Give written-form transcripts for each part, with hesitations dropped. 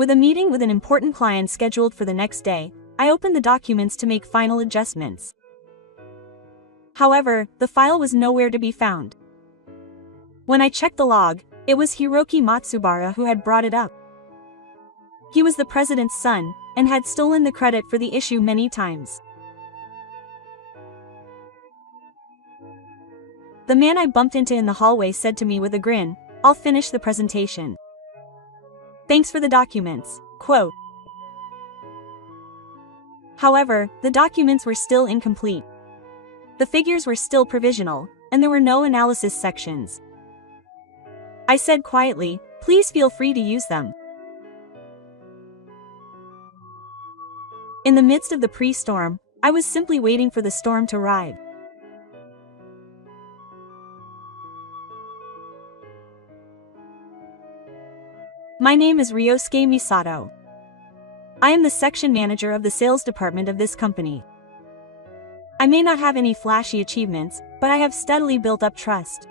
With a meeting with an important client scheduled for the next day, I opened the documents to make final adjustments. However, the file was nowhere to be found. When I checked the log, it was Hiroki Matsubara who had brought it up. He was the president's son, and had stolen the credit for the issue many times. The man I bumped into in the hallway said to me with a grin, "I'll finish the presentation. Thanks for the documents." Quote. However, the documents were still incomplete. The figures were still provisional, and there were no analysis sections. I said quietly, "Please feel free to use them." In the midst of the pre-storm, I was simply waiting for the storm to ride. My name is Ryosuke Misato. I am the section manager of the sales department of this company. I may not have any flashy achievements, but I have steadily built up trust.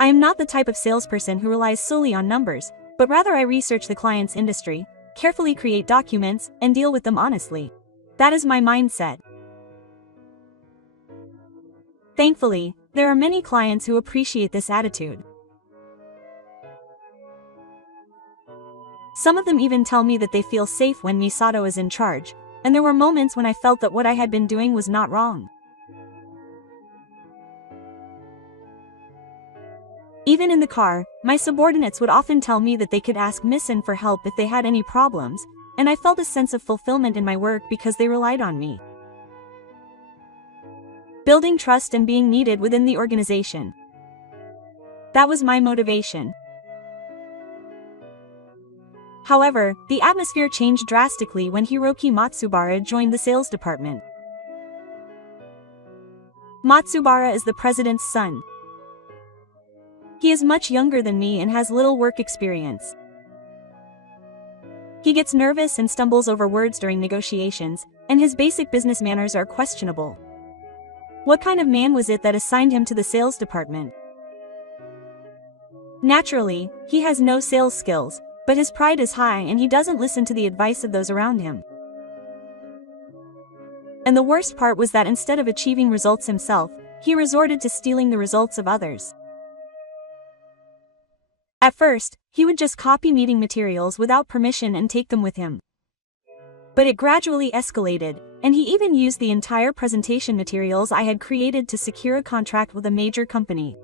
I am not the type of salesperson who relies solely on numbers, but rather I research the client's industry, carefully create documents, and deal with them honestly. That is my mindset. Thankfully, there are many clients who appreciate this attitude. Some of them even tell me that they feel safe when Misato is in charge, and there were moments when I felt that what I had been doing was not wrong. Even in the car, my subordinates would often tell me that they could ask Misin for help if they had any problems, and I felt a sense of fulfillment in my work because they relied on me. Building trust and being needed within the organization. That was my motivation. However, the atmosphere changed drastically when Hiroki Matsubara joined the sales department. Matsubara is the president's son. He is much younger than me and has little work experience. He gets nervous and stumbles over words during negotiations, and his basic business manners are questionable. What kind of man was it that assigned him to the sales department? Naturally, he has no sales skills, but his pride is high and he doesn't listen to the advice of those around him. And the worst part was that instead of achieving results himself, he resorted to stealing the results of others. At first, he would just copy meeting materials without permission and take them with him. But it gradually escalated, and he even used the entire presentation materials I had created to secure a contract with a major company.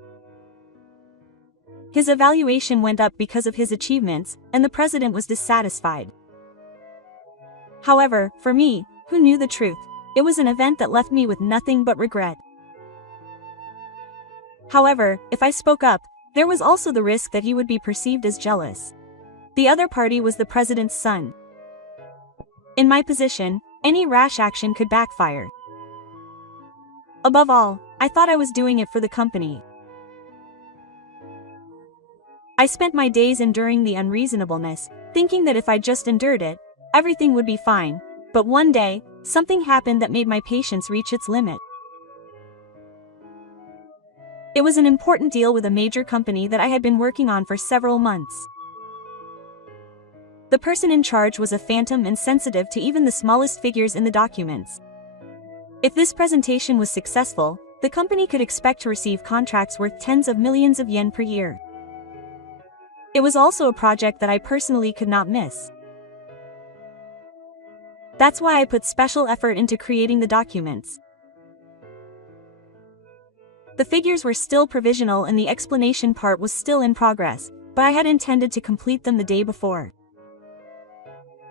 His evaluation went up because of his achievements, and the president was dissatisfied. However, for me, who knew the truth, it was an event that left me with nothing but regret. However, if I spoke up, there was also the risk that he would be perceived as jealous. The other party was the president's son. In my position, any rash action could backfire. Above all, I thought I was doing it for the company. I spent my days enduring the unreasonableness, thinking that if I just endured it, everything would be fine, but one day, something happened that made my patience reach its limit. It was an important deal with a major company that I had been working on for several months. The person in charge was a phantom and sensitive to even the smallest figures in the documents. If this presentation was successful, the company could expect to receive contracts worth tens of millions of yen per year. It was also a project that I personally could not miss. That's why I put special effort into creating the documents. The figures were still provisional and the explanation part was still in progress, but I had intended to complete them the day before.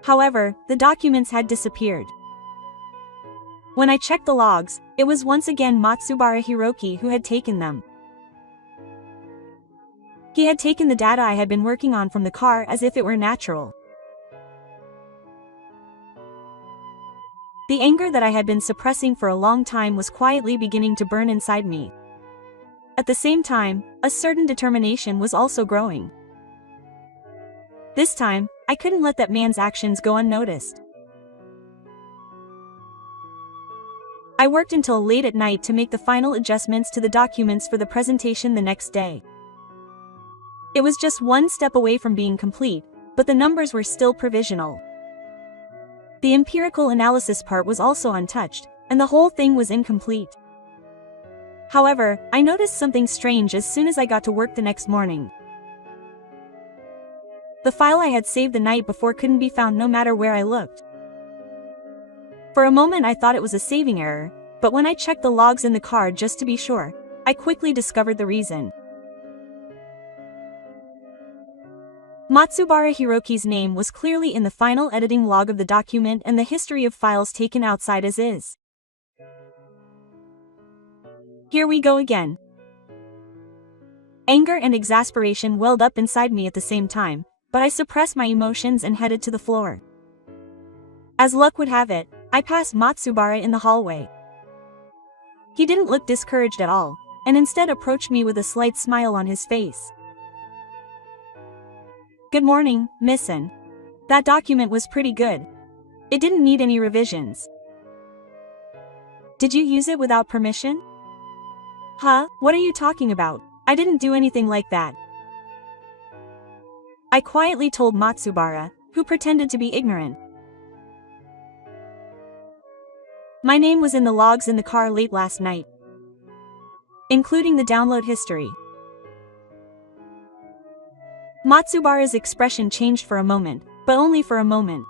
However, the documents had disappeared. When I checked the logs, it was once again Matsubara Hiroki who had taken them. He had taken the data I had been working on from the car as if it were natural. The anger that I had been suppressing for a long time was quietly beginning to burn inside me. At the same time, a certain determination was also growing. This time, I couldn't let that man's actions go unnoticed. I worked until late at night to make the final adjustments to the documents for the presentation the next day. It was just one step away from being complete, but the numbers were still provisional. The empirical analysis part was also untouched, and the whole thing was incomplete. However, I noticed something strange as soon as I got to work the next morning. The file I had saved the night before couldn't be found no matter where I looked. For a moment I thought it was a saving error, but when I checked the logs in the car just to be sure, I quickly discovered the reason. Matsubara Hiroki's name was clearly in the final editing log of the document and the history of files taken outside as is. Here we go again. Anger and exasperation welled up inside me at the same time, but I suppressed my emotions and headed to the floor. As luck would have it, I passed Matsubara in the hallway. He didn't look discouraged at all, and instead approached me with a slight smile on his face. "Good morning, Missin. That document was pretty good. It didn't need any revisions. Did you use it without permission?" "Huh? What are you talking about? I didn't do anything like that," I quietly told Matsubara, who pretended to be ignorant. My name was in the logs in the car late last night, including the download history. Matsubara's expression changed for a moment, but only for a moment.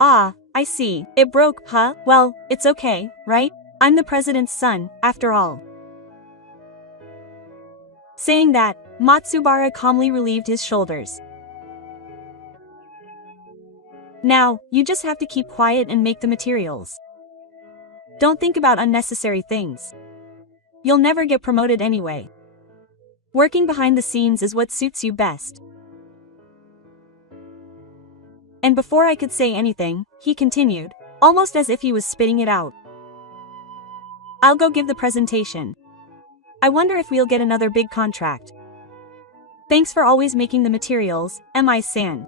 "Ah, I see. It broke, huh? Well, it's okay, right? I'm the president's son, after all." Saying that, Matsubara calmly relieved his shoulders. "Now, you just have to keep quiet and make the materials. Don't think about unnecessary things. You'll never get promoted anyway. Working behind the scenes is what suits you best." And before I could say anything, he continued, almost as if he was spitting it out. "I'll go give the presentation. I wonder if we'll get another big contract. Thanks for always making the materials, Mi-san."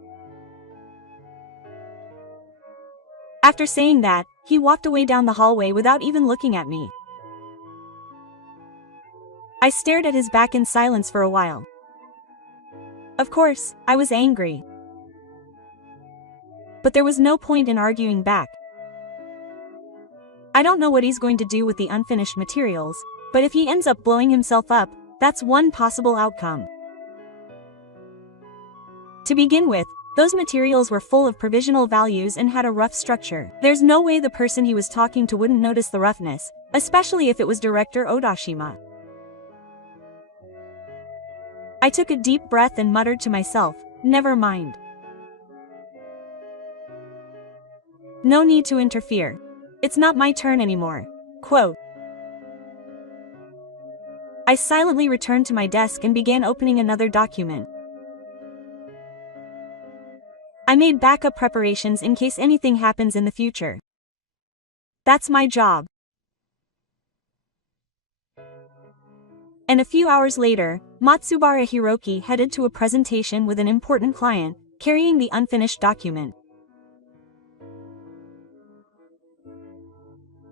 After saying that, he walked away down the hallway without even looking at me. I stared at his back in silence for a while. Of course, I was angry. But there was no point in arguing back. I don't know what he's going to do with the unfinished materials, but if he ends up blowing himself up, that's one possible outcome. To begin with, those materials were full of provisional values and had a rough structure. There's no way the person he was talking to wouldn't notice the roughness, especially if it was director Odashima. I took a deep breath and muttered to myself, "Never mind. No need to interfere. It's not my turn anymore." Quote. I silently returned to my desk and began opening another document. I made backup preparations in case anything happens in the future. That's my job. And a few hours later, Matsubara Hiroki headed to a presentation with an important client, carrying the unfinished document.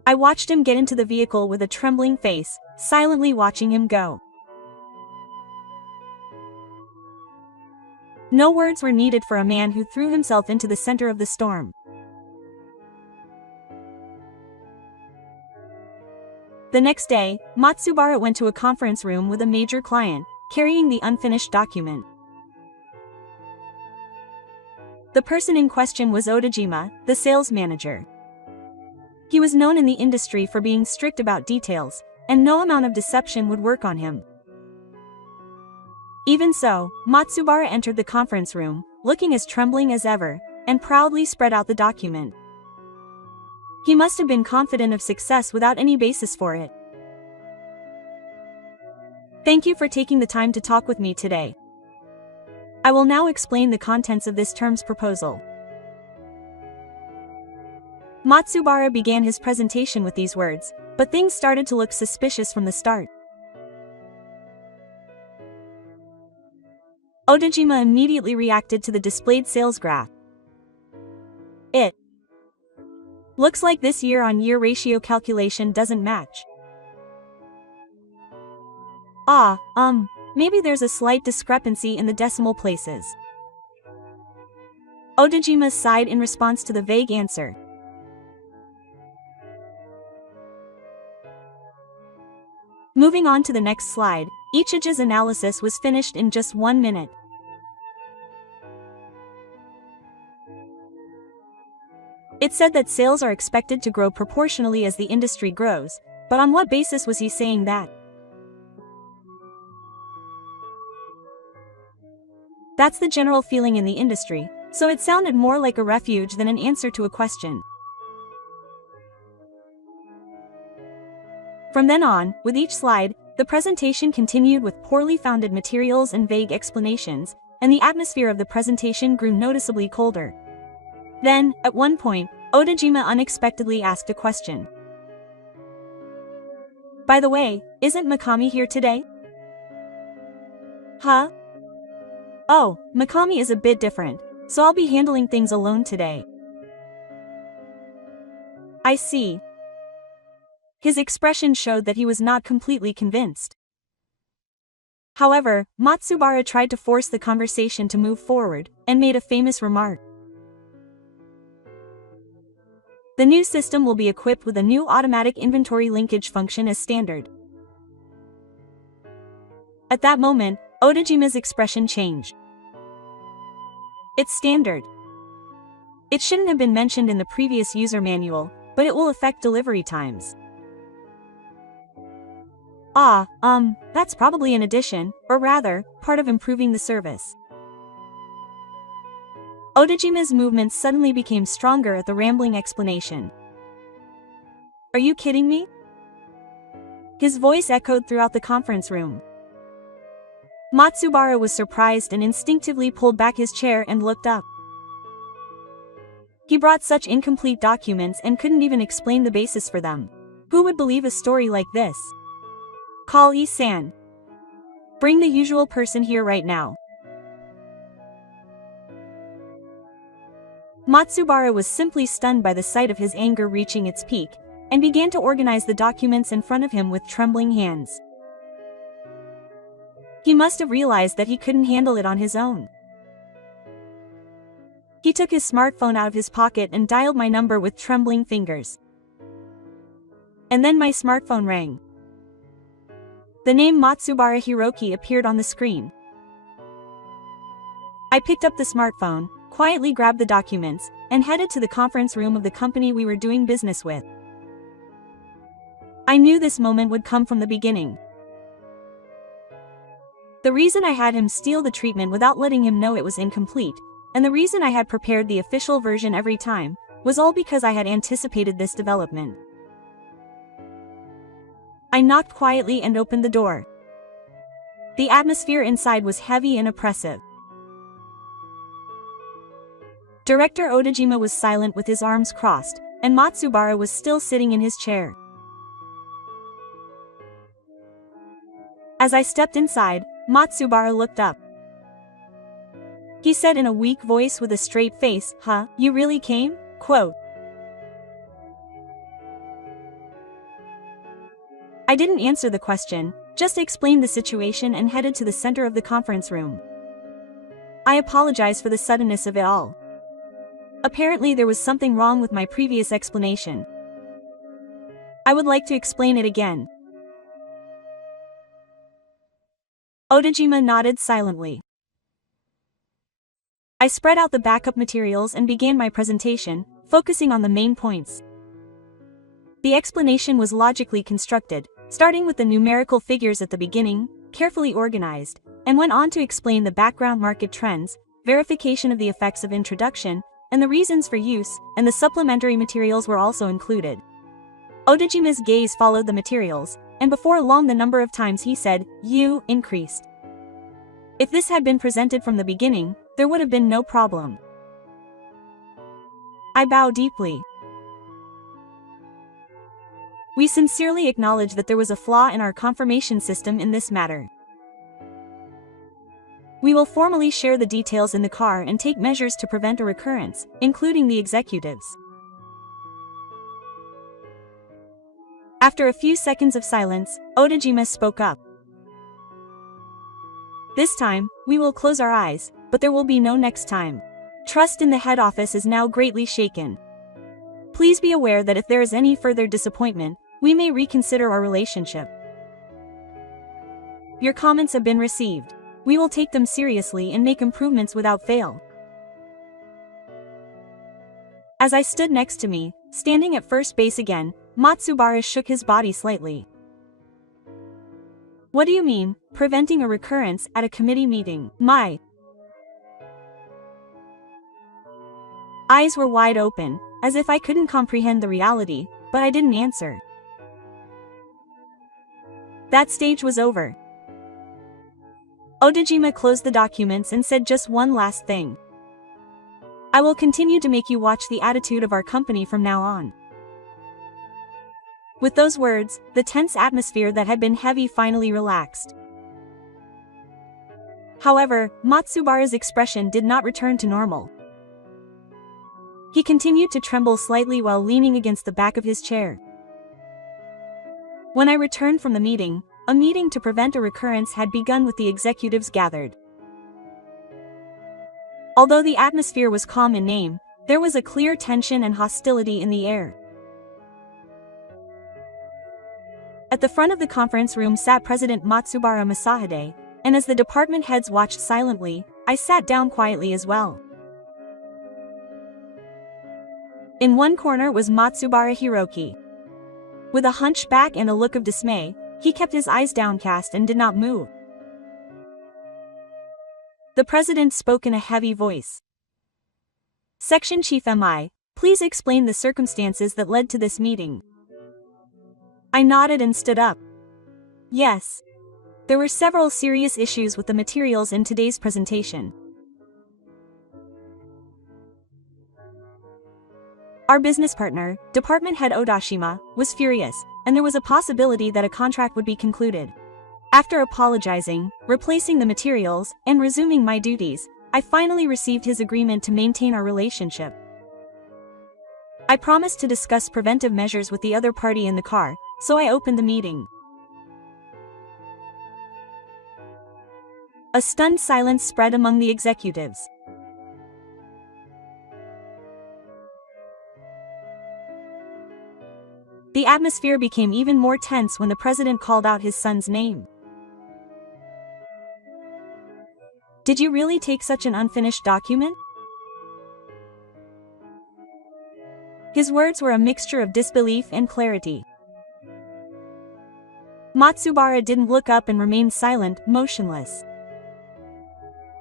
I watched him get into the vehicle with a trembling face, silently watching him go. No words were needed for a man who threw himself into the center of the storm. The next day, Matsubara went to a conference room with a major client, carrying the unfinished document. The person in question was Odajima, the sales manager. He was known in the industry for being strict about details, and no amount of deception would work on him. Even so, Matsubara entered the conference room, looking as trembling as ever, and proudly spread out the document. He must have been confident of success without any basis for it. "Thank you for taking the time to talk with me today. I will now explain the contents of this terms proposal." Matsubara began his presentation with these words, but things started to look suspicious from the start. Odajima immediately reacted to the displayed sales graph. "It looks like this year-on-year ratio calculation doesn't match. Maybe there's a slight discrepancy in the decimal places. Odajima sighed in response to the vague answer. Moving on to the next slide, Ichija's analysis was finished in just 1 minute. It said that sales are expected to grow proportionally as the industry grows, but on what basis was he saying that? That's the general feeling in the industry, so it sounded more like a refuge than an answer to a question. From then on, with each slide, the presentation continued with poorly founded materials and vague explanations, and the atmosphere of the presentation grew noticeably colder. Then, at one point, Odajima unexpectedly asked a question. By the way, isn't Mikami here today? Huh? Oh, Mikami is a bit different, so I'll be handling things alone today. I see. His expression showed that he was not completely convinced. However, Matsubara tried to force the conversation to move forward, and made a famous remark. The new system will be equipped with a new automatic inventory linkage function as standard. At that moment, Odajima's expression changed. It's standard. It shouldn't have been mentioned in the previous user manual, but it will affect delivery times. That's probably an addition, or rather, part of improving the service. Odajima's movements suddenly became stronger at the rambling explanation. Are you kidding me? His voice echoed throughout the conference room. Matsubara was surprised and instinctively pulled back his chair and looked up. He brought such incomplete documents and couldn't even explain the basis for them. Who would believe a story like this? Call E-san. Bring the usual person here right now. Matsubara was simply stunned by the sight of his anger reaching its peak, and began to organize the documents in front of him with trembling hands. He must have realized that he couldn't handle it on his own. He took his smartphone out of his pocket and dialed my number with trembling fingers. And then my smartphone rang. The name Matsubara Hiroki appeared on the screen. I picked up the smartphone, quietly grabbed the documents, and headed to the conference room of the company we were doing business with. I knew this moment would come from the beginning. The reason I had him steal the treatment without letting him know it was incomplete, and the reason I had prepared the official version every time, was all because I had anticipated this development. I knocked quietly and opened the door. The atmosphere inside was heavy and oppressive. Director Odajima was silent with his arms crossed, and Matsubara was still sitting in his chair. As I stepped inside, Matsubara looked up. He said in a weak voice with a straight face, "Huh, you really came?" Quote. I didn't answer the question, just explained the situation and headed to the center of the conference room. I apologize for the suddenness of it all. Apparently there was something wrong with my previous explanation. I would like to explain it again. Odajima nodded silently. I spread out the backup materials and began my presentation, focusing on the main points. The explanation was logically constructed, starting with the numerical figures at the beginning, carefully organized, and went on to explain the background market trends, verification of the effects of introduction, and the reasons for use, and the supplementary materials were also included. Odajima's gaze followed the materials, and before long the number of times he said, "you," increased. If this had been presented from the beginning, there would have been no problem. I bow deeply. We sincerely acknowledge that there was a flaw in our confirmation system in this matter. We will formally share the details in the car and take measures to prevent a recurrence, including the executives. After a few seconds of silence, Odajima spoke up. This time, we will close our eyes, but there will be no next time. Trust in the head office is now greatly shaken. Please be aware that if there is any further disappointment, we may reconsider our relationship. Your comments have been received. We will take them seriously and make improvements without fail. As I stood next to me, standing at first base again, Matsubara shook his body slightly. What do you mean, preventing a recurrence at a committee meeting? My eyes were wide open, as if I couldn't comprehend the reality, but I didn't answer. That stage was over. Odajima closed the documents and said just one last thing. I will continue to make you watch the attitude of our company from now on. With those words, the tense atmosphere that had been heavy finally relaxed. However, Matsubara's expression did not return to normal. He continued to tremble slightly while leaning against the back of his chair. When I returned from the meeting, a meeting to prevent a recurrence had begun with the executives gathered. Although the atmosphere was calm in name, there was a clear tension and hostility in the air. At the front of the conference room sat President Matsubara Masahide, and as the department heads watched silently, I sat down quietly as well. In one corner was Matsubara Hiroki. With a hunched back and a look of dismay, he kept his eyes downcast and did not move. The president spoke in a heavy voice. Section Chief MI, please explain the circumstances that led to this meeting. I nodded and stood up. Yes. There were several serious issues with the materials in today's presentation. Our business partner, Department Head Odashima, was furious, and there was a possibility that a contract would be concluded. After apologizing, replacing the materials, and resuming my duties, I finally received his agreement to maintain our relationship. I promised to discuss preventive measures with the other party in the car, so I opened the meeting. A stunned silence spread among the executives. The atmosphere became even more tense when the president called out his son's name. Did you really take such an unfinished document? His words were a mixture of disbelief and clarity. Matsubara didn't look up and remained silent, motionless.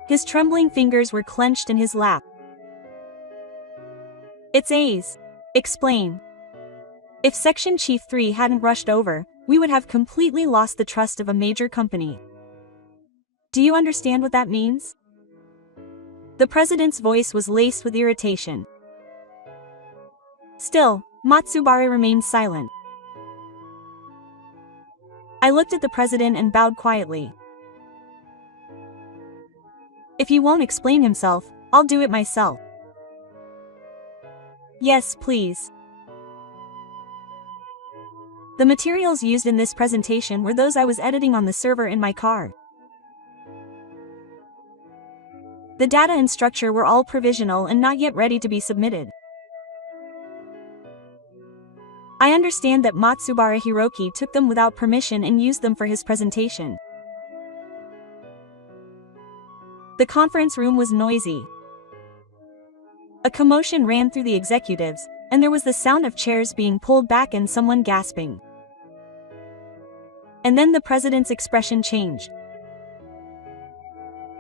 His trembling fingers were clenched in his lap. It's A's. Explain. If Section Chief 3 hadn't rushed over, we would have completely lost the trust of a major company. Do you understand what that means? The president's voice was laced with irritation. Still, Matsubara remained silent. I looked at the president and bowed quietly. If he won't explain himself, I'll do it myself. Yes, please. The materials used in this presentation were those I was editing on the server in my car. The data and structure were all provisional and not yet ready to be submitted. I understand that Matsubara Hiroki took them without permission and used them for his presentation. The conference room was noisy. A commotion ran through the executives, and there was the sound of chairs being pulled back and someone gasping. And then the president's expression changed.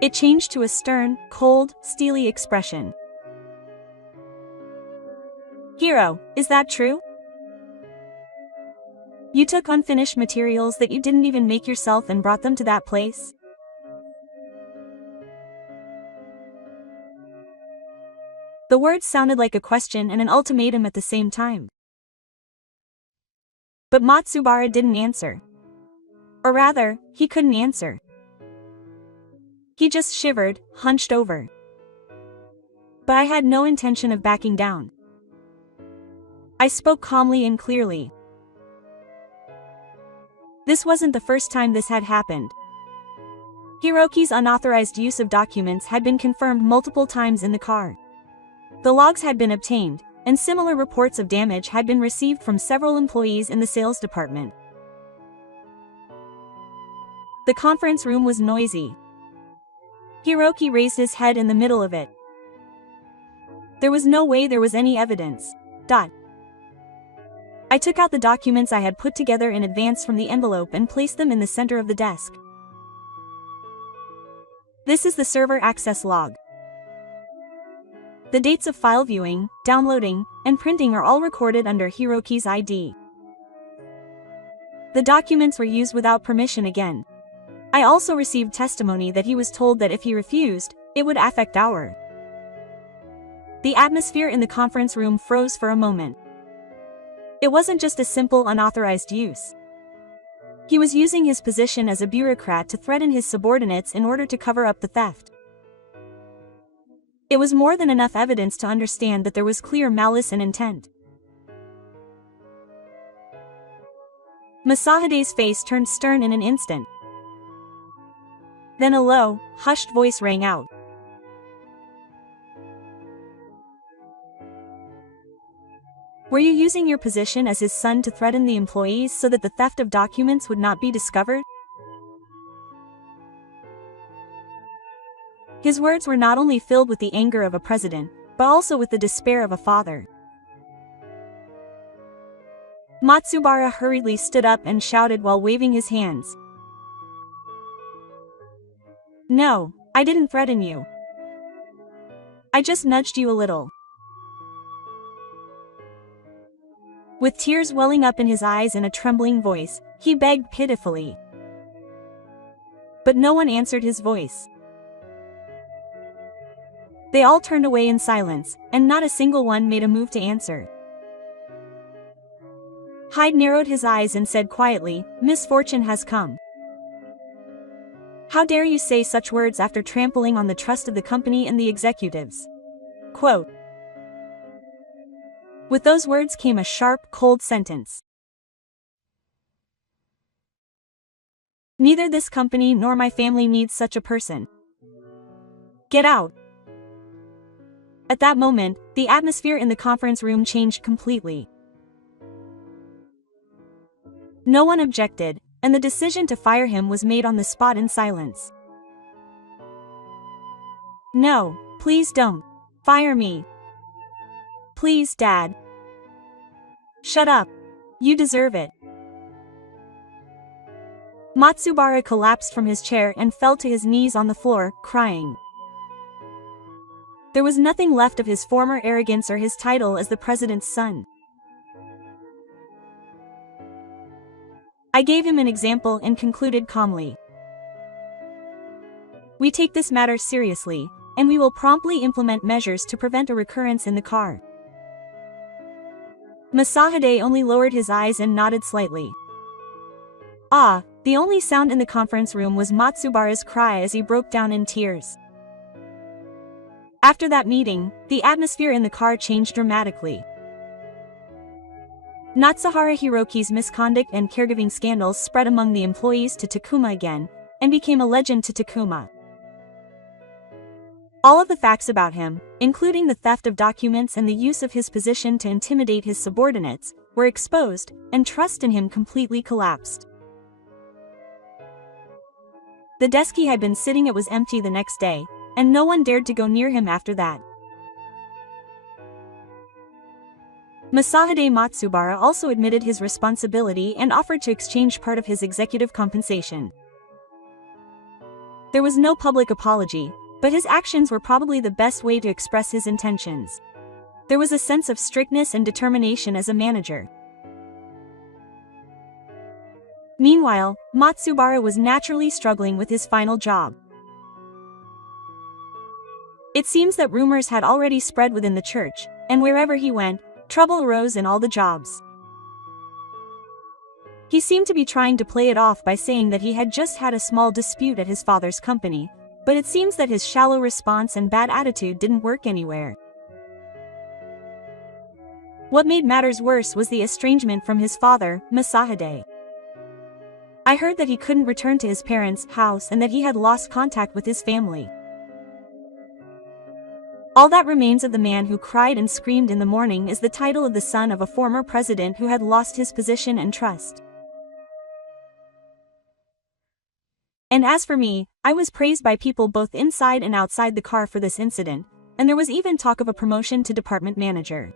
It changed to a stern, cold, steely expression. Hiro, is that true? You took unfinished materials that you didn't even make yourself and brought them to that place? The words sounded like a question and an ultimatum at the same time. But Matsubara didn't answer. Or rather, he couldn't answer. He just shivered, hunched over. But I had no intention of backing down. I spoke calmly and clearly. This wasn't the first time this had happened. Hiroki's unauthorized use of documents had been confirmed multiple times in the car. The logs had been obtained, and similar reports of damage had been received from several employees in the sales department. The conference room was noisy. Hiroki raised his head in the middle of it. There was no way there was any evidence. I took out the documents I had put together in advance from the envelope and placed them in the center of the desk. This is the server access log. The dates of file viewing, downloading, and printing are all recorded under Hiroki's ID. The documents were used without permission again. I also received testimony that he was told that if he refused, it would affect our. The atmosphere in the conference room froze for a moment. It wasn't just a simple unauthorized use. He was using his position as a bureaucrat to threaten his subordinates in order to cover up the theft. It was more than enough evidence to understand that there was clear malice and intent. Masahade's face turned stern in an instant. Then a low, hushed voice rang out. Were you using your position as his son to threaten the employees so that the theft of documents would not be discovered? His words were not only filled with the anger of a president, but also with the despair of a father. Matsubara hurriedly stood up and shouted while waving his hands. No, I didn't threaten you. I just nudged you a little. With tears welling up in his eyes and a trembling voice, he begged pitifully. But no one answered his voice. They all turned away in silence, and not a single one made a move to answer. Hyde narrowed his eyes and said quietly, "Misfortune has come. How dare you say such words after trampling on the trust of the company and the executives?" Quote. With those words came a sharp, cold sentence. Neither this company nor my family needs such a person. Get out. At that moment, the atmosphere in the conference room changed completely. No one objected, and the decision to fire him was made on the spot in silence. No, please don't. Fire me. Please, Dad. Shut up. You deserve it. Matsubara collapsed from his chair and fell to his knees on the floor, crying. There was nothing left of his former arrogance or his title as the president's son. I gave him an example and concluded calmly. We take this matter seriously, and we will promptly implement measures to prevent a recurrence in the car. Masahide only lowered his eyes and nodded slightly. The only sound in the conference room was Matsubara's cry as he broke down in tears. After that meeting, the atmosphere in the car changed dramatically. Natsuhara Hiroki's misconduct and caregiving scandals spread among the employees to Takuma again, and became a legend to Takuma. All of the facts about him, including the theft of documents and the use of his position to intimidate his subordinates, were exposed, and trust in him completely collapsed. The desk he had been sitting at was empty the next day, and no one dared to go near him after that. Masahide Matsubara also admitted his responsibility and offered to exchange part of his executive compensation. There was no public apology, but his actions were probably the best way to express his intentions. There was a sense of strictness and determination as a manager. Meanwhile, Matsubara was naturally struggling with his final job. It seems that rumors had already spread within the church, and wherever he went, trouble arose in all the jobs. He seemed to be trying to play it off by saying that he had just had a small dispute at his father's company, but it seems that his shallow response and bad attitude didn't work anywhere. What made matters worse was the estrangement from his father, Masahide. I heard that he couldn't return to his parents' house and that he had lost contact with his family. All that remains of the man who cried and screamed in the morning is the title of the son of a former president who had lost his position and trust. And as for me, I was praised by people both inside and outside the car for this incident, and there was even talk of a promotion to department manager.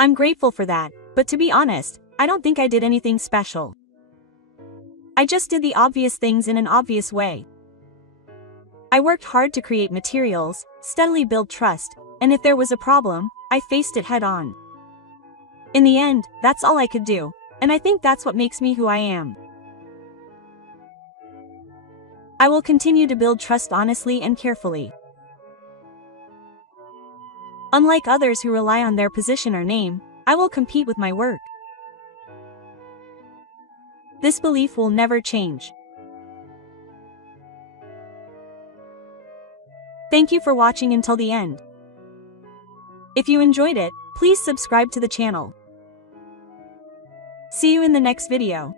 I'm grateful for that, but to be honest, I don't think I did anything special. I just did the obvious things in an obvious way. I worked hard to create materials, steadily build trust, and if there was a problem, I faced it head on. In the end, that's all I could do, and I think that's what makes me who I am. I will continue to build trust honestly and carefully. Unlike others who rely on their position or name, I will compete with my work. This belief will never change. Thank you for watching until the end. If you enjoyed it, please subscribe to the channel. See you in the next video.